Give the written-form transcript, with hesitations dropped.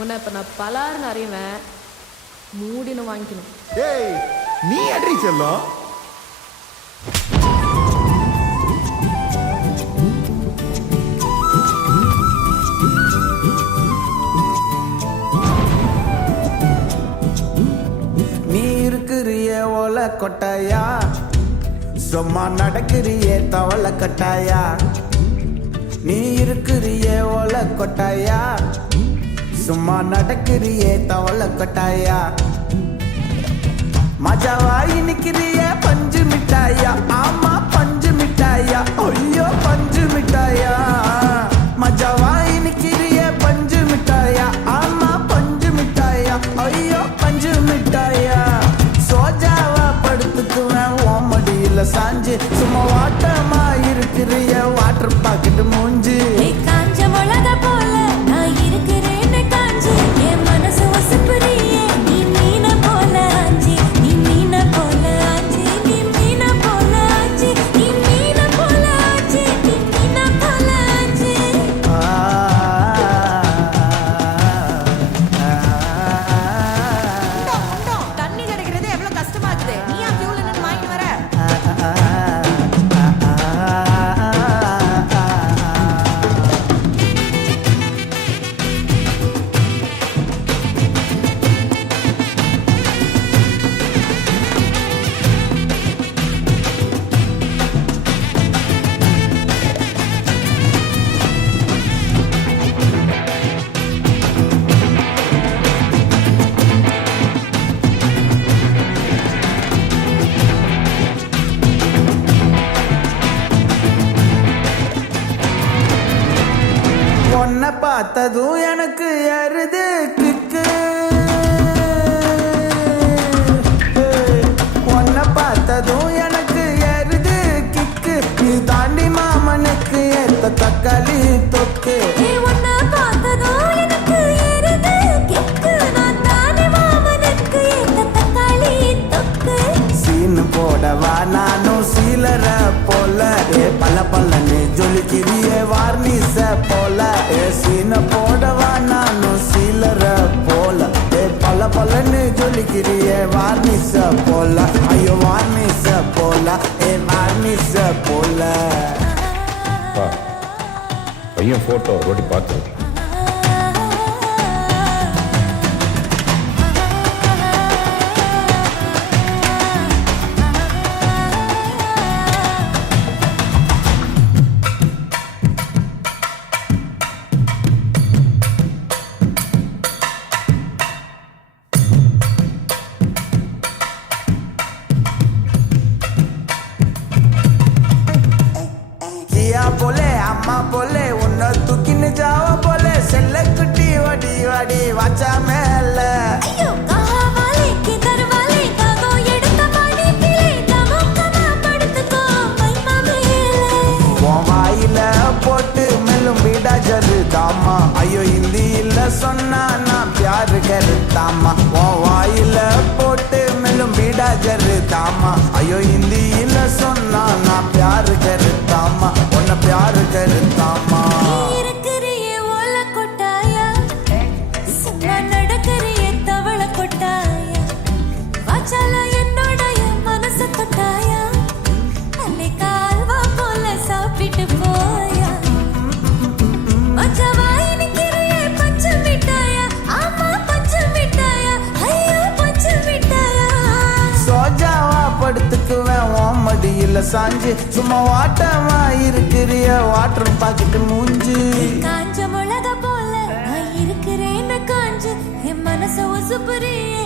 உன்னை இப்போ நான் பலாருன்னு அறிவேன், மூடின்னு வாங்கிக்கணும். ஏய் நீ அடி செல்லம். நீ இருக்கிறிய ஓலை கொட்டாயா, சும்மா நடக்கிறிய தவளை கட்டாயா. நீ இருக்கிறிய ஓலை கொட்டாயா, சும்மா நடக்கிறிய தவளை கொட்டாயா. மஜாவாய் நிக்கிறிய பஞ்சு மிட்டாயா, ஆமா பஞ்சு மிட்டாயா, ஐயோ பஞ்சு மிட்டாயா. மஜாவாய் நிக்கிறிய பஞ்சு மிட்டாயா, ஆமா பஞ்சு மிட்டாயா, ஐயோ பஞ்சு மிட்டாயா. சோஜாவா படுத்துக்குவேன் ஓமடியில சாஞ்சு, சும்மா வாட்டமா இருக்கிறிய வாட்டர் பாக்கெட்டு மூஞ்சி. காஞ்ச மிளக போல நான் இருக்கிறேன்னு காஞ்சி, என் மனசு வசுப்புறியே நீ மீன போல ஆஞ்சி, நீ மீன போல ஆஞ்சி, நீ மீன போல ஆஞ்சி, நீ மீன போல ஆஞ்சி, நீ மீன போல ஆஞ்சி. தண்ணி கிடைக்கிறது எவ்வளவு கஷ்டமா இருக்குது. நீ ஏன் கியூல நின்னு வாங்கிட்டு வர? உன்னை பார்த்ததும் எனக்கு ஏறுது கிக்கு. உன்னை பார்த்ததும் எனக்கு ஏறுது கிக்கு. நீ தாண்டி மாமனுக்கு ஏத்த தக்காளி தொக்கு. உன்னை பார்த்ததும் எனக்கு ஏறுது கிக்கு, நான் தானே மாமனுக்கு ஏத்த தக்காளி தொக்கு. சீனு போடவா நானும் சீலர போல, பல பல்லன்னு ஜொலிக்கிறிய வார்னிச போல. சீன போடவா நானும் சீலர போல, பல பல்லன்னு ஜொலிக்கிறிய வார்னிச போல. ஐயோ வார்னிச போல, வார்னிச போல. பையன் போட்டோ ரோட்டி பார்த்து. கியா போலே அம்மா போலே உன்னை தூக்கின்னு ஜாவ போலே, செல்ல குட்டி வடி வடி வாச்சா மேல. ஐயோ கஹாவாலே கிதர்வாலே காகோ எடுத்த பாடி பிளே, தமக்கமா படுத்துக்கோ மைமா மேலே. உன் வாயில போட்டு மெல்லும் பீடா ஜருதாமா, ஐயோ ஹிந்தியில சொன்னா நான் பியாரு கருத்தாமா. உன் வாயில போட்டு மெல்லும் பீடா ஜருதாமா, ஐயோ ஹிந்தியில சொன்னா நான் பியாரு கருத்தாமா, உன்னை பியாரு கருத்தாமா. இருக்கிறியே ஓல கொட்டாயா, சும்மா நடக்கிறியே தவள கொட்டாயா. வாச்சால என்னோடைய மனசு தொட்டாயா, அன்னை கால்வா போல சாப்பிட்டு போயா. மச்சவாய் நிக்கிறியே பச்சை மிட்டாயா, ஆமா பச்சை மிட்டாயா, ஐயோ பச்சை மிட்டாயா. சோஜாவா படுத்துக்குவேன் ஓமடியில சாஞ்சு, சும்மா வாட்டமா இருக்கிறிய வாட்டர் பாக்கெட்டு மூஞ்சி. காஞ்ச மிளக போல நான் இருக்கிறேன்னு காஞ்சு, என் மனச உசுப்புறியே